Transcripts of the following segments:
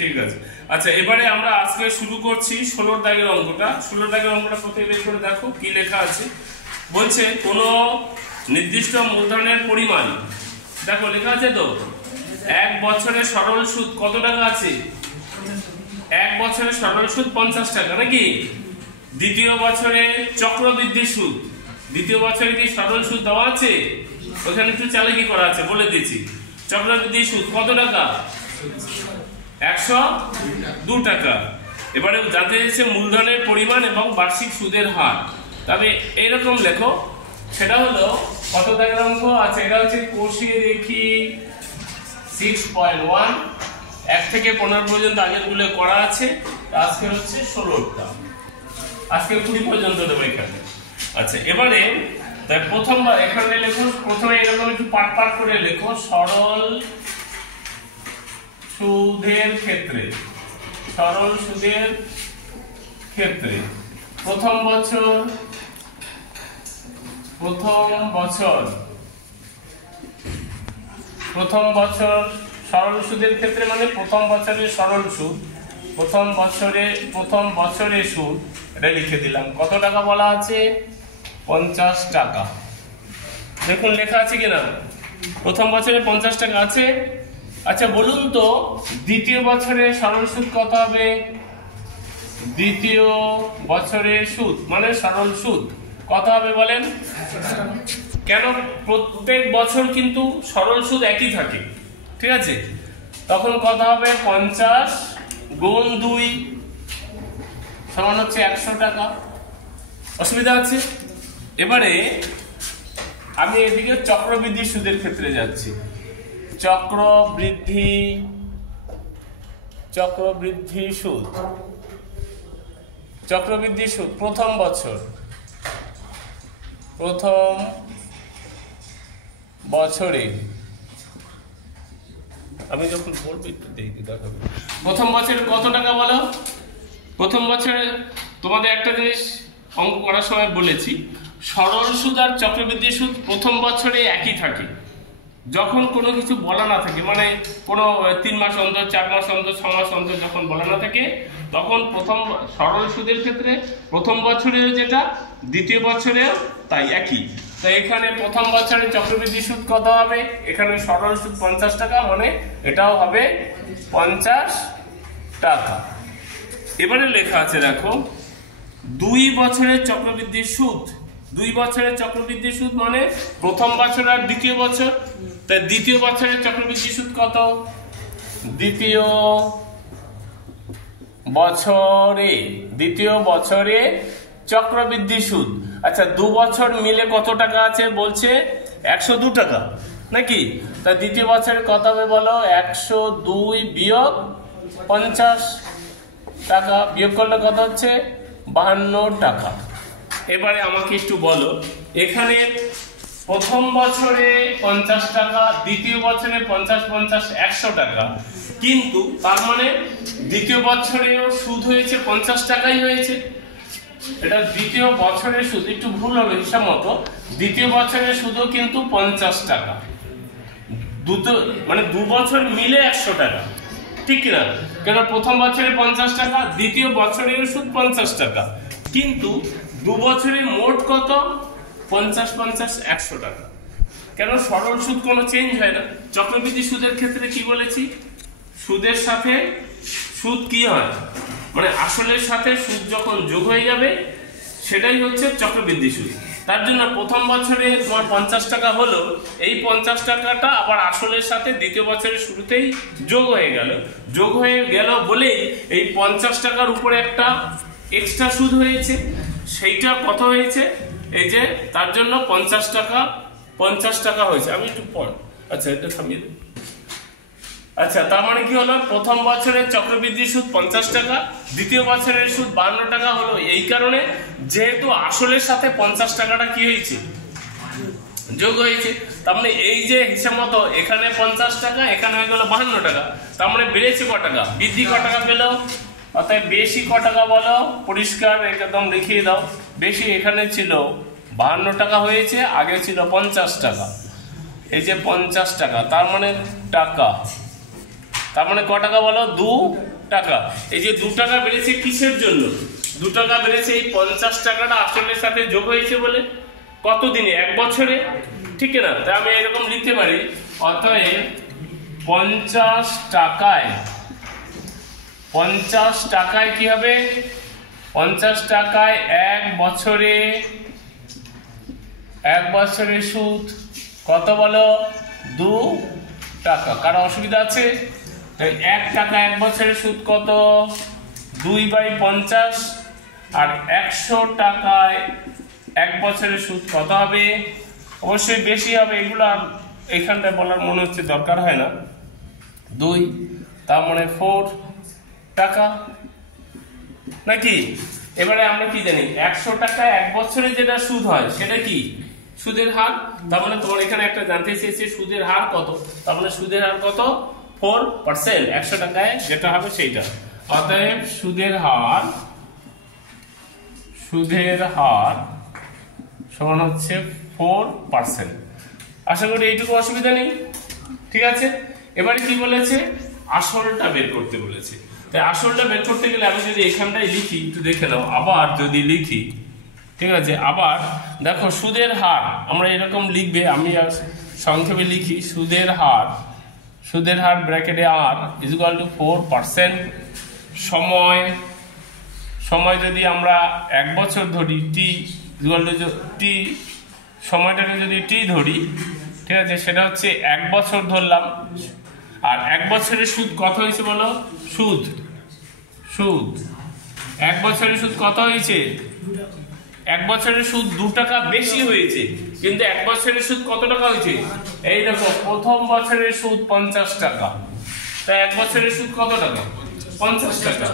ঠিক আছে। আচ্ছা, এবারে আমরা আজকে শুরু করছি 16 দাগের অঙ্কটা। 16 দাগের অঙ্কটা প্রথমে বের করে দেখো কি লেখা আছে। বলছে কোনো নির্দিষ্ট মূলধনের পরিমাণ, দেখো লেখা আছে তো, 1 বছরের সরল সুদ কত টাকা আছে? 1 বছরের সরল সুদ 50 টাকা নাকি? দ্বিতীয় বছরে চক্রবৃদ্ধি সুদ, দ্বিতীয় বছরে কি সরল সুদ দেওয়া আছে? ওখানে একটু চালাকি করা আছে, বলে দিচ্ছি। চক্রবৃদ্ধি সুদ কত টাকা? 102 টাকা। এবারে জানতে চাইছে মূলধনের পরিমাণ এবং বার্ষিক সুদের হার। তবে এইরকম লেখো, সেটা হলো কত দাগের অঙ্ক আছে? এটা হচ্ছে কষিয়ে দেখি 6.1, 1 থেকে 15 পর্যন্ত আগের গুলো করা আছে। আজকে হচ্ছে 16টা, আজকে 20 পর্যন্ত দেবো এখানে। আচ্ছা, এবারে তাই প্রথমবার এখানে লেখো, প্রথমে এরকম একটু পার্ট পার্ট করে লেখো। সরল সুদের ক্ষেত্রে, সরল সুদের ক্ষেত্রে প্রথম বছর সরল সুদের ক্ষেত্রে মানে প্রথম বছরের সরল সুদ, প্রথম বছরে সুদ, এটা লিখে দিলাম। কত টাকা বলা আছে? 50 টাকা। দেখুন লেখা আছে কিনা, প্রথম বছরে 50 টাকা আছে। আচ্ছা বলুন তো দ্বিতীয় বছরে সরল সুদ কত হবে? দ্বিতীয় বছরের সুদ মানে সরল সুদ কত হবে বলেন? কেন? প্রত্যেক বছর কিন্তু সরল সুদ একই থাকে, ঠিক আছে? তখন কত হবে? 50 গুণ 2 সমান হচ্ছে 100 টাকা। অসুবিধা আছে? এবারে আমি এদিকে চক্রবৃদ্ধি সুদের ক্ষেত্রে যাচ্ছি। চক্রবৃদ্ধি সুদ প্রথম বছরে আমি যখন বলবো একটু দেখি দেখাবো। প্রথম বছরে কত টাকা বলো? প্রথম বছরে তোমাদের একটা জিনিস অঙ্ক করার সময় বলেছি, সরল সুদ আর চক্রবৃদ্ধি সুদ প্রথম বছরে একই থাকে। যখন কোনো কিছু বলা না থাকে, মানে কোনো 3 মাস অন্তর, 4 মাস অন্তর, 6 মাস অন্তর যখন বলা না থাকে, তখন প্রথম সরল সুদের ক্ষেত্রে প্রথম বছরেও যেটা, দ্বিতীয় বছরেও তাই একই। তো এখানে প্রথম বছরে চক্রবৃদ্ধি সুদ কত হবে? এখানে সরল সুদ 50 টাকা, মানে এটাও হবে 50 টাকা। এবারে লেখা আছে দেখো 2 বছরের চক্রবৃদ্ধি সুদ। 2 বছরের চক্রবৃদ্ধি সুদ মানে প্রথম বছর আর দ্বিতীয় বছর। তাই দ্বিতীয় বছরের চক্রবৃদ্ধি সুদ কত? দ্বিতীয় বছরে চক্রবৃদ্ধি সুদ। আচ্ছা 2 বছর মিলে কত টাকা আছে বলছে? 102 টাকা নাকি? তা দ্বিতীয় বছরে কত হবে বলো? 102 বিয়োগ 50 টাকা, বিয়োগ করলে কত হচ্ছে? 52 টাকা। এবারে আমাকে একটু বলো, এখানে প্রথম বছরে 50 টাকা, দ্বিতীয় বছরে 50 100 টাকা, কিন্তু তার মানে দ্বিতীয় বছরেও সুদ হয়েছে 50 টাকাই হয়েছে। এটা দ্বিতীয় বছরের সুদ, একটু ভুল হলো হিসাব মতো, দ্বিতীয় বছরের সুদও কিন্তু 50 টাকা। মানে 2 বছর মিলে 100 টাকা, ঠিক কিনা? কেন প্রথম বছরে 50 টাকা, দ্বিতীয় বছরের সুদ 50 টাকা, কিন্তু 2 বছরে মোট কত? 50 100 টাকা। কেন? সরল সুদ কোনো চেঞ্জ হয় না। চক্রবৃদ্ধি সুদের ক্ষেত্রে কি বলেছি? সুদের সাথে সুদ কি হয়, মানে আসলের সাথে সুদ যখন যোগ হয়ে যাবে সেটাই হচ্ছে চক্রবৃদ্ধি সুদ। তার জন্য প্রথম বছরে তোমার 50 টাকা হলো, এই 50 টাকাটা আবার আসলের সাথে দ্বিতীয় বছরের শুরুতেই যোগ হয়ে গেল বলেই এই 50 টাকার উপরে একটা এক্সট্রা সুদ হয়েছে। সেইটা কত হয়েছে? এই যে তার জন্য 50 টাকা হয়েছে। আমি একটু পড়, আচ্ছা এটা থামিয়ে দিই। আচ্ছা তার মানে কি হলো? প্রথম বছরের চক্রবৃদ্ধি সুদ 50 টাকা, দ্বিতীয় বছরের সুদ 52 টাকা হলো এই কারণে, যেহেতু আসলের সাথে 50 টাকাটা কি হয়েছে? যোগ হয়েছে। তার মানে এই যে হিসাব মতো এখানে 50 টাকা, এখানে হয়ে গেল 52 টাকা। তার মানে বেড়েছে ক টাকা? বৃদ্ধি ক টাকা পেল? অর্থাৎ বেশি ক টাকা বলো? পরিষ্কার একদম লিখিয়ে দাও। বেশি এখানে ছিল 52 টাকা হয়েছে, আগে ছিল 50 টাকা। এই যে 50 টাকা, তার মানে টাকা, তার মানে ক টাকা বলো? 2 টাকা। এই যে 2 টাকা বেড়েছে কিসের জন্য? 2 টাকা বেড়েছে এই 50 টাকাটা আসলের সাথে যোগ হয়েছে বলে। কত দিনে? 1 বছরে, ঠিক না? তাই আমি এরকম লিখতে পারি, অতএব 50 টাকায় কি হবে? 50 টাকায় 1 বছরে সুদ কত বলো? 2 টাকা। কারো অসুবিধা আছে? তাই 1 টাকা 1 বছরের সুদ কত? 2/50। আর 100 টাকায় 1 বছরের সুদ কত হবে? অবশ্যই বেশি হবে, এগুলো এখানটায় বলার মনে হচ্ছে দরকার হয় না। 2, তার মানে 4 টাকা নাকি? এবারে আমরা কি জানি? 100 টাকায় 1 বছরে যেটা সুদ হয় সেটা কি? সুদের হার। তার মানে তোমার এখানে একটা জানতে চেয়েছে সুদের হার কত, তার মানে সুদের হার কত? 4%। 100 টাকায় যেটা হবে সেইটা। অতএব সুদের হার সমান হচ্ছে 4%। আশা করি এইটুকু অসুবিধা নেই, ঠিক আছে? এবারে কি বলেছে? আসলটা বের করতে বলেছে। তাই আসলটা বের করতে গেলে আমি যদি এখানটায় লিখি, একটু দেখে নাও, আবার যদি লিখি, ঠিক আছে? আবার দেখো সুদের হার আমরা এরকম লিখবে, আমি সংক্ষেপে লিখি, সুদের হার ব্র্যাকেটে r = 4%। সময় যদি আমরা 1 বছর ধরি, t সময়টাকে যদি t ধরি, ঠিক আছে, সেটা হচ্ছে 1 বছর ধরলাম। আর 1 বছরের সুদ কত হয়েছে বলো? সুদ 1 বছরের সুদ কত হয়েছে? 1 বছরের সুদ 2 টাকা বেশি হয়েছে, কিন্তু 1 বছরের সুদ কত টাকা হয়েছে? এই দেখো, প্রথম বছরের সুদ 50 টাকা। তাই 1 বছরের সুদ কত টাকা? 50 টাকা।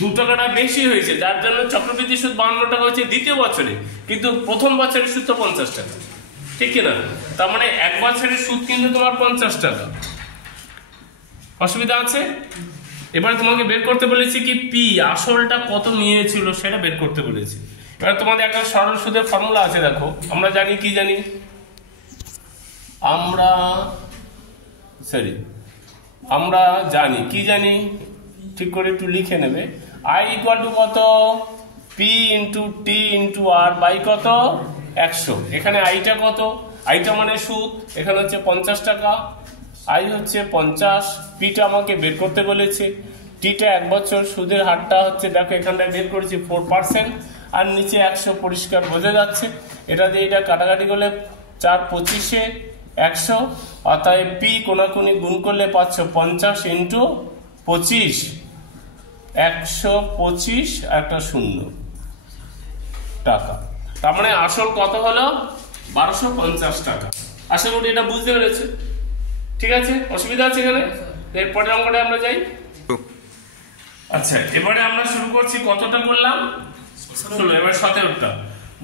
2 টাকাটা বেশি হয়েছে, যার জন্য চক্রবৃদ্ধি সুদ 52 টাকা হয়েছে দ্বিতীয় বছরে, কিন্তু প্রথম বছরের সুদ তো 50 টাকা, ঠিক না? তার মানে 1 বছরের সুদ কিন্তু তোমার 50 টাকা। অসুবিধা আছে? এবার তোমাকে বের করতে বলেছি কি, পি আসলটা কত নিয়েছিল সেটা বের করতে বলেছি। এবার তোমাদের একটা সরল সুদের ফর্মুলা আছে, দেখো। আমরা জানি কি জানি? আমরা জানি কি জানি? ঠিক করে একটু লিখে নেবে। I = কত? P × T × R বাই কত? 100। এখানে আইটা কত? আইটা মানে সুদ, এখানে হচ্ছে 50 টাকা। আই হচ্ছে 50, পিটা আমাকে বের করতে বলেছে, টিটা 1 বছর, সুদের হারটা হচ্ছে দেখো এখানটায় বের করেছি 4%, আর নিচে 100 পরিষ্কার বোঝা যাচ্ছে। এটা দিয়ে এটা কাটাকাটি করলে 4 25 100, অতএব পি কোনাকুনি গুণ করলে পাচ্ছ 50 × 25, 125 একটা 0 টাকা। তার মানে আসল কত হলো? 1250 টাকা। আশা করি এটা বুঝতে পেরেছে, ঠিক আছে? অসুবিধা আছে এখানে? এরপরের অঙ্কটা আমরা যাই। আচ্ছা, এবারে আমরা শুরু করছি। কতটা করলাম? 16। এবার 17টা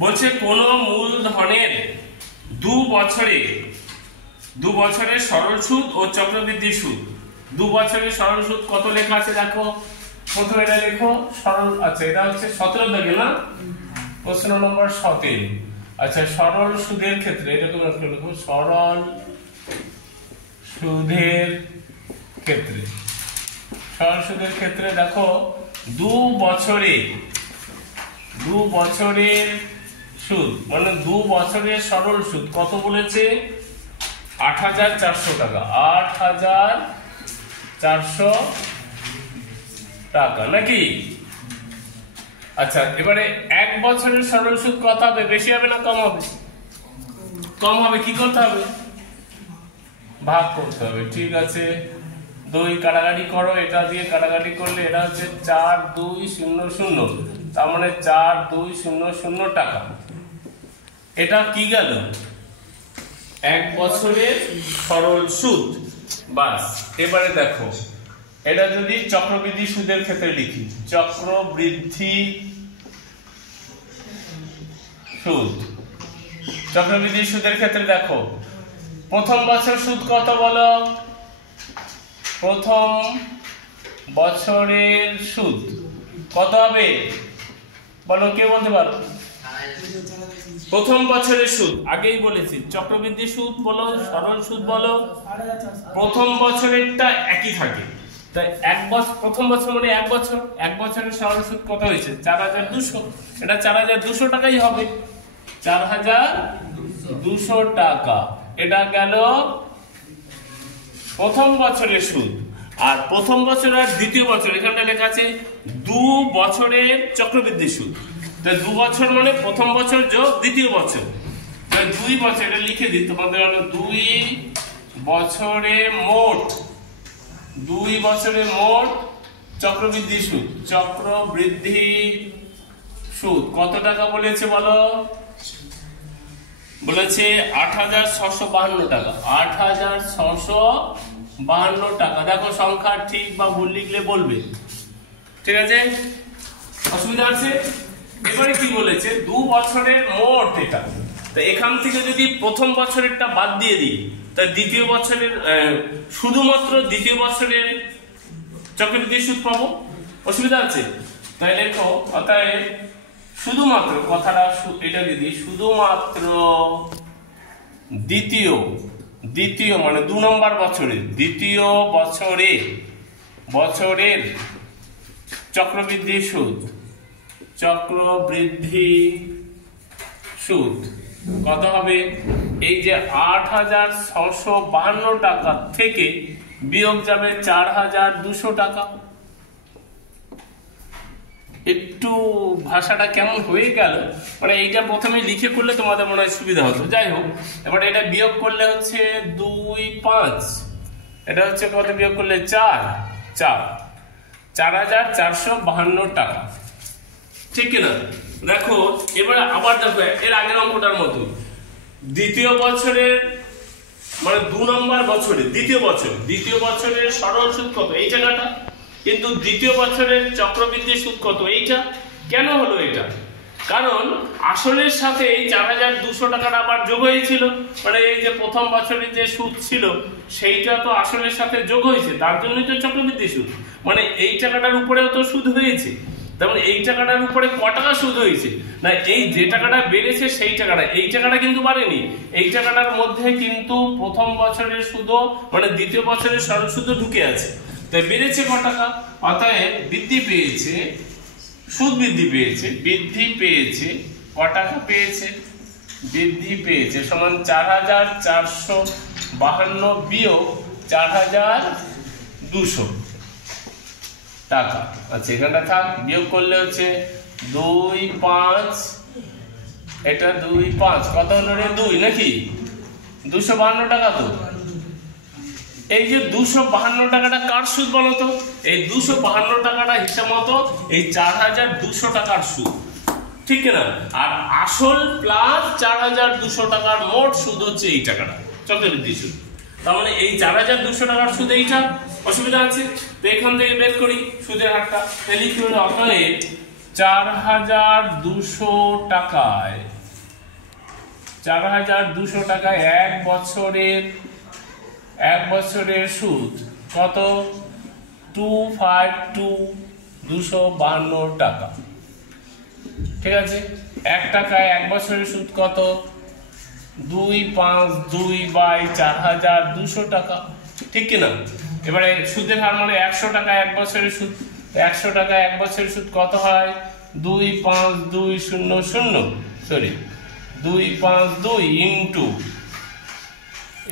বলছে, কোন মূলধনের 2 বছরের সরল সুদ ও চক্রবৃদ্ধি সুদ। 2 বছরের সরল সুদ কত লেখা আছে দেখো। প্রথমে এটা লেখো সরল। আচ্ছা, এটা হচ্ছে 17 দাগে না? প্রশ্ন নম্বর 17। আচ্ছা, সরল সুদের ক্ষেত্রে এরকম একটা লেখো, সরল সুদের ক্ষেত্রে দেখো 2 বছরের সুদ মানে 2 বছরের সরল সুদ কত বলেছে? 8400 টাকা। 8400 টাকা নাকি? আচ্ছা, এবারে 1 বছরের সরল সুদ কত হবে? বেশি হবে না কম হবে? কম হবে। কি করতে হবে? ভাগ করতে হবে। ঠিক আছে, 2 কাটাকাটি করো, এটা দিয়ে কাটাকাটি করলে এটা হচ্ছে 4200, তার মানে 4200 টাকা। এটা কি গেল? 1 বছরের সরল সুদ। বাস। এবারে দেখো, এটা যদি চক্রবৃদ্ধি সুদের ক্ষেত্রে লিখি, চক্রবৃদ্ধি সুদের ক্ষেত্রে দেখো প্রথম বছর সুদ কত বলো? প্রথম বছরের সুদ কত হবে বলো? কে বলতে পারো? প্রথম বছরের সুদ আগেই বলেছি, চক্রবৃদ্ধি সুদ বলো, সরল সুদ বলো, প্রথম বছরেরটা একই থাকে। তাই এক বছর, প্রথম বছর মানে এক বছরের সরল সুদ কত হয়েছে 4200, এটা 4200 টাকাই হবে, 4200 টাকা। এটা গেল প্রথম বছরের সুদ। আর প্রথম বছর আর দ্বিতীয় বছর এখানটা লেখা আছে 2 বছরের চক্রবৃদ্ধি সুদ। তাই 2 বছর মানে প্রথম বছর যোগ দ্বিতীয় বছর, 2 বছর, এটা লিখে দিই তোমাদের হলো 2 বছরে মোট চক্রবৃদ্ধি সুদ কত টাকা বলেছে বলো? বলেছে 8652 টাকা, 8652 টাকা। দেখো সংখ্যা ঠিক বা ভুল লিখলে বলবে, ঠিক আছে? অসুবিধা আছে? এবারে কি বলেছে 2 বছরের মোট এটা। তো এখান থেকে যদি প্রথম বছরেরটা বাদ দিয়ে দিই, তাই দ্বিতীয় বছরের শুধুমাত্র দ্বিতীয় বছরের চক্রবৃদ্ধি সুদ পাবো। অসুবিধা আছে? তাই লেখো, অতএব শুধুমাত্র কথাটা এটা দিদি, শুধুমাত্র দ্বিতীয় মানে 2 নম্বর বছরের, দ্বিতীয় বছরের চক্রবৃদ্ধি সুদ কত হবে? এই যে 8652 টাকা থেকে বিয়োগ যাবে 4200 টাকা। একটু ভাষাটা কেমন হয়ে গেল, মানে এইটা প্রথমে লিখে করলে তোমাদের মনে হয় সুবিধা হতো। যাই হোক, এবার এটা বিয়োগ করলে হচ্ছে 2 5, এটা হচ্ছে কত বিয়োগ করলে 4452 টাকা, ঠিক কিনা? দেখো এবার আবার দেখো এর আগের অঙ্কটার মতো, দ্বিতীয় বছরের মানে 2 নম্বর বছরে দ্বিতীয় বছরের সরল সুদ কত? এই টাকাটা। কিন্তু দ্বিতীয় বছরের চক্রবৃদ্ধি সুদ কত? এইটা। কেন হলো এটা? কারণ আসলের সাথে এই 4200 টাকাটা আবার যোগ হয়েছিল, মানে এই যে প্রথম বছরের যে সুদ ছিল সেইটা তো আসলের সাথে যোগ হয়েছে, তার জন্যই তো চক্রবৃদ্ধি সুদ। মানে এই টাকাটার উপরেও তো সুদ হয়েছে, তেমন এই টাকাটার উপরে ক টাকা সুদ হয়েছে না, এই যে টাকাটা বেড়েছে সেই টাকাটা, এই টাকাটা কিন্তু বাড়েনি। এই টাকাটার মধ্যে কিন্তু প্রথম বছরের সুদও মানে দ্বিতীয় বছরের সরল সুদও ঢুকে আছে, তাই বেড়েছে ক টাকা। অতএব সুদ বৃদ্ধি পেয়েছে ক টাকা পেয়েছে? বৃদ্ধি পেয়েছে সমান 4452 বিয়োগ 4200 টাকা। আচ্ছা এখানটা থাক, বিয়োগ করলে হচ্ছে 2 5, এটা 2 5 কত হলো রে? 2 নাকি 252 টাকা। তো এই যে 252 টাকাটা কার সুদ বলো তো? এই 252 টাকাটা হিসাব মতো এই 4200 টাকার সুদ, ঠিক না? আর আসল প্লাস 4200 টাকার মোট সুদ হচ্ছে এই টাকাটা, চক্রবৃদ্ধি সুদ। তার মানে এই 4200 টাকার সুদ এইটা। অসুবিধা আছে? তো এখান থেকে বের করি সুদের হারটা, লিখি হলো আপনাদের 4200 টাকায় 1 বছরের সুদ কত? 252252 টাকা, ঠিক আছে? 1 টাকায় 1 বছরের সুদ কত? 252/4200 টাকা, ঠিক কিনা? এবারে সুদের হার মানে 100 টাকায় 1 বছরের সুদ, 100 টাকায় 1 বছরের সুদ কত হয়? 252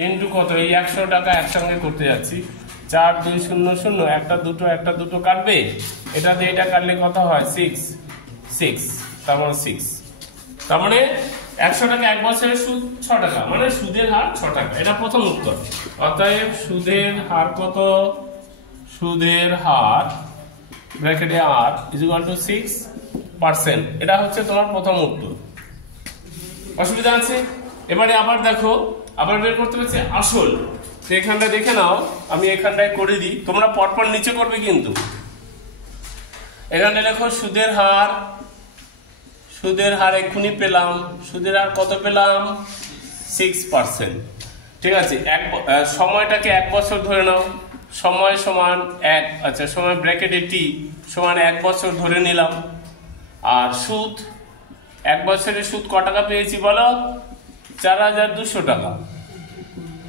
ইন্টু কত? এই 100 টাকা একসঙ্গে করতে যাচ্ছি, 4200, একটা দুটো কাটবে, এটা দিয়ে এটা কাটলে কত হয়? 6, তার মানে 6, তার মানে 100 টাকা 1 বছরের সুদ 6 টাকা, মানে সুদের হার 6 টাকা। এটা প্রথম উত্তর। অতএব সুদের হার কত? সুদের হার ব্র্যাকেটে r = 6%। এটা হচ্ছে তোমার প্রথম উত্তর। অসুবিধা আছে? এবারে আবার দেখো, আবার বের করতে হচ্ছে আসল। তো এখানটা দেখে নাও, আমি এখানটায় করে দিই, তোমরা পরপর নিচে করবে কিন্তু। এখানে দেখো সুদের হার এক্ষুনি পেলাম, সুদের হার কত পেলাম? 6%, ঠিক আছে? সময়টাকে 1 বছর ধরে নাও, সময় সমান 1, আচ্ছা সময় ব্র্যাকেটে t সমান 1 বছর ধরে নিলাম। আর সুদ 1 বছরের সুদ ক টাকা পেয়েছি বলো? 4200 টাকা,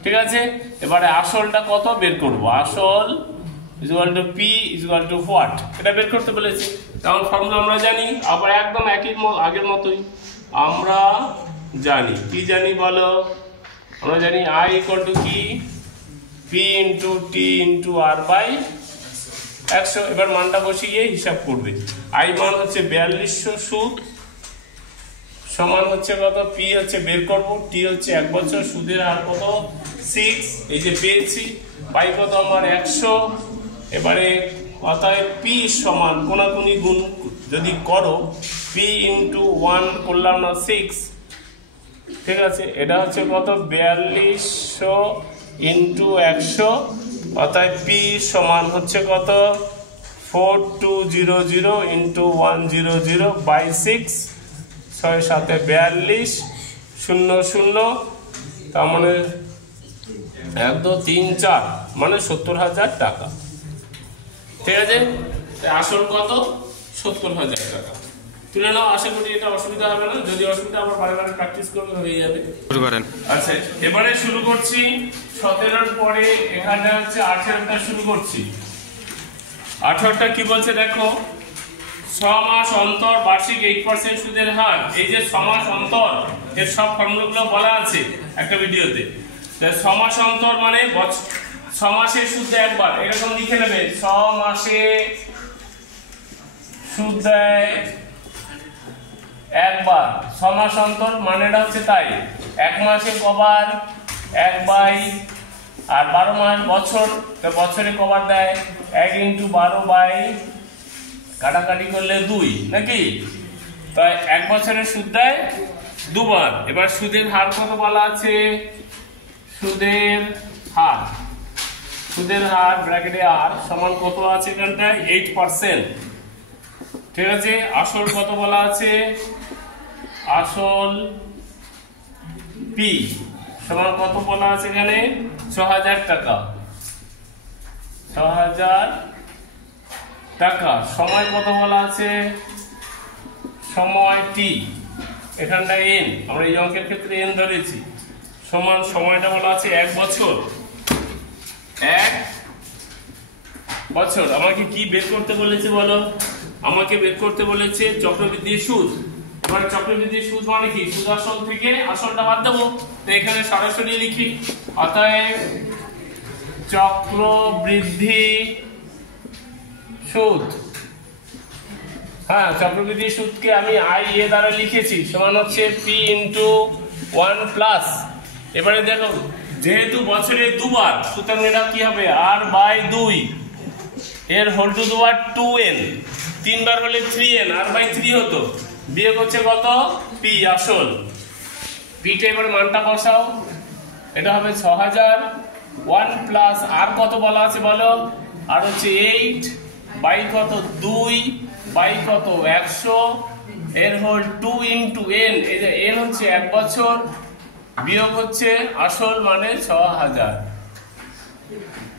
ঠিক আছে? এবারে আসলটা কত বের করব? আসল equal to P equal to what, এটা বের করতে বলেছে। কারণ ফর্মুলা আমরা জানি, আবার একদম একই আগের মতোই আমরা জানি। কি জানি বলো? আমরা জানি আই ইকুয়াল টু কি, P into T into R by 100। এবার মানটা বসিয়ে হিসাব করবে। আই মান হচ্ছে 4200 সুদ সমান হচ্ছে কত, পি হচ্ছে বের করবো, টি হচ্ছে 1 বছর, সুদের হার কত 6, এই যে পেয়েছি। পাই কত আমার 100। এবারে অতএব পি সমান কোনাকুনি গুণ যদি করো, পি ইন্টু 1 করলাম না 6, ঠিক আছে। এটা হচ্ছে কত 4200 ইন্টু 100, অতএব পি সমান হচ্ছে কত 4200 ইন্টু 100 বাই 6, 6 7 42 0 0, তার মানে 1 2 3 4 মানে 70,000 টাকা, ঠিক আছে। আসল কত 70,000 টাকা। তুলে নাও, আশা করি এটা অসুবিধা হবে না। যদি অসুবিধা আবার বারে বারে প্র্যাকটিস করলে হয়ে যাবে। আচ্ছা, এবারে শুরু করছি 17-র পরে এখানে হচ্ছে 18টা শুরু করছি। 18টা কি বলছে দেখো, 6 মাস অন্তর বার্ষিক 8% সুদের হার। এই যে 6 মাস অন্তর, এর সব ফর্মুলাগুলো বলা আছে একটা ভিডিওতে। 6 মাস অন্তর মানে 6 মাসে সুদ একবার, এরকম লিখে নেবে, 6 মাসে সুদ দেয় একবার। 6 মাস অন্তর মানেটা হচ্ছে তাই, 1 মাসে কবার 1 বাই, আর 12 মাস বছর, বছরে কবার দেয় 1 ইন্টু 12 বাই, কাটাকাটি করলে 2 নাকি, তাই 1 বছরে সুদ দেয় 2 বার। এবার সুদের হার কত বলা আছে, সুদের হার, সুদের হার ব্র্যাকেটে আর সমান কত আছে এখানটায় 8%, ঠিক আছে। আসল কত বলা আছে, আসল পি সমান কত বলা আছে এখানে 6000 টাকা, 6000 টাকা। সময় কত বলা আছে, সময় টি, এখানটা এন, আমরা এই অঙ্কের ক্ষেত্রে এন ধরেছি, সমান সময়টা বলা আছে 1 বছর, 1 বছর। আমাকে কি বের করতে বলেছে বলো, আমাকে বের করতে বলেছে চক্রবৃদ্ধি সুদ। এবার চক্রবৃদ্ধি সুদ মানে কি, সুদ আসল থেকে আসলটা বাদ দেবো, তো এখানে সরাসরি লিখি, অতএব চক্রবৃদ্ধি সুদ, হ্যাঁ চক্রবৃদ্ধি সুদকে আমি আই এ দ্বারা লিখেছি, সমান হচ্ছে পি ইন্টু 1 প্লাস। এবারে দেখো যেহেতু বছরে 2 বার, সুতরাং এটা কি হবে আর বাই 2, এর whole to the power 2n, 3 বার হলে 3n, আর বাই 3 হতো, বিয়োগ হচ্ছে কত পি আসল, পিটা এবারে মানটা বসাও, এটা হবে 6000, 1 প্লাস আর কত বলা আছে বলো, আর হচ্ছে 8 বাই কত 2 বাই কত 100, এর হোল 2 ইন্টু n, এই যে n হচ্ছে 1 বছর, বিয়োগ হচ্ছে আসল মানে 6000।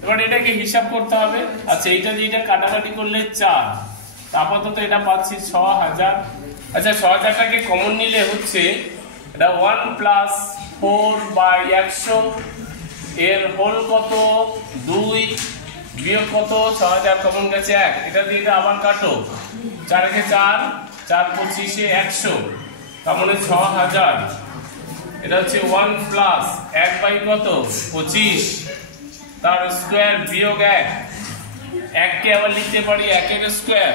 এবার এটাকে হিসাব করতে হবে। আচ্ছা, এইটা দিয়ে কাটাকাটি করলে 4, আপাতত এটা পাচ্ছি 6000। আচ্ছা 6000টাকে কমন নিলে হচ্ছে এটা 1 প্লাস 4 বাই 100, এর হোল কত 2, বিয়োগ কত 6000 কমন গেছে 1, এটা দিয়ে এটা আবার কাটো, 4 কে 4, 4 25 100, তার মানে 6000। এটা হচ্ছে 1 প্লাস 1 বাই কত 25 তার স্কয়ার বিয়োগ 1, 1 কে আবার লিখতে পারি 1 এর স্কয়ার,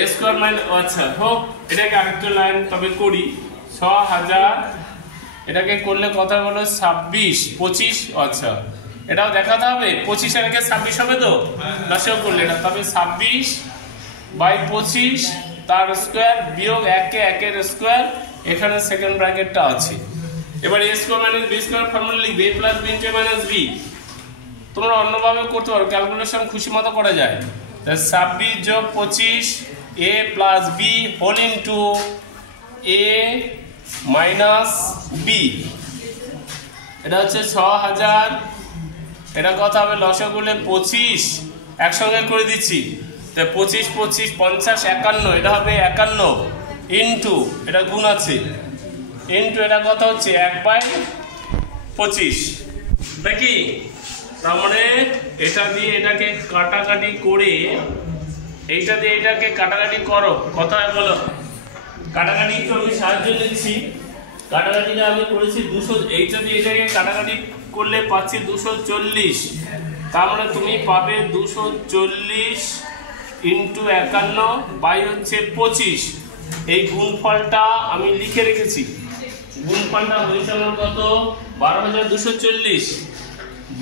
a স্কয়ার মানে, আচ্ছা হোক এটাকে আরেকটা লাইন তবে করি, 6000 এটাকে করলে কথা হলো 26 25, আচ্ছা এটাও দেখাতে হবে, 25 এর আগে 26 হবে তো, দশেও করলে এটা, তবে 26 বাই 25 তার স্কয়ার বিয়োগ 1 কে 1 এর স্কয়ার, এখানে সেকেন্ড ব্র্যাকেটটা আছে। এবার a square minus b square formula লিখবে, a plus b into a minus b, তোমরা অন্যভাবে করতে পারো, ক্যালকুলেশন খুশি মতো করা যায়। 26 যোগ 25 a plus b whole into a minus b, এটা হচ্ছে 6000, এটা কথা হবে লসাগুলে 25, একসঙ্গে করে দিচ্ছি, তাই 25 25 50 51, এটা হবে 51 ইনটু, এটা গুণ আছে, ইনটু এটা কথা হচ্ছে 1 বাই 25 নাকি, তার মানে এটা দিয়ে এটাকে কাটাকাটি করে, এইটা দিয়ে এটাকে কাটাকাটি করো, কথায় বলো কাটাকাটি একটু আমি সাহায্য নিচ্ছি। কাটাকাটিটা আমি করেছি 200, এইটা দিয়ে এটাকে কাটাকাটি করলে পাচ্ছি 240। তার মানে তুমি পাবে 240 ইন্টু 51 বাই হচ্ছে 25। এই গুণফলটা আমি লিখে রেখেছি। গুণফলটা হয়েছে আমার কত? 12240।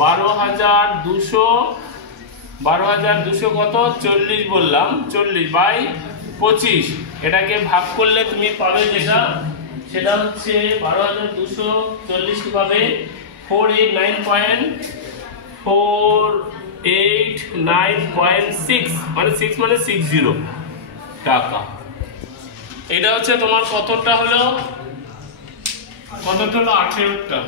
12200 কত? 40 বললাম, 40 বাই 25। এটাকে ভাগ করলে তুমি পাবে যেটা, সেটা হচ্ছে 12240 কি পাবে? 489.6, মানে 6 মানে 60 টাকা। এটা হচ্ছে তোমার কতটা হলো? কতটা হলো? 18টা।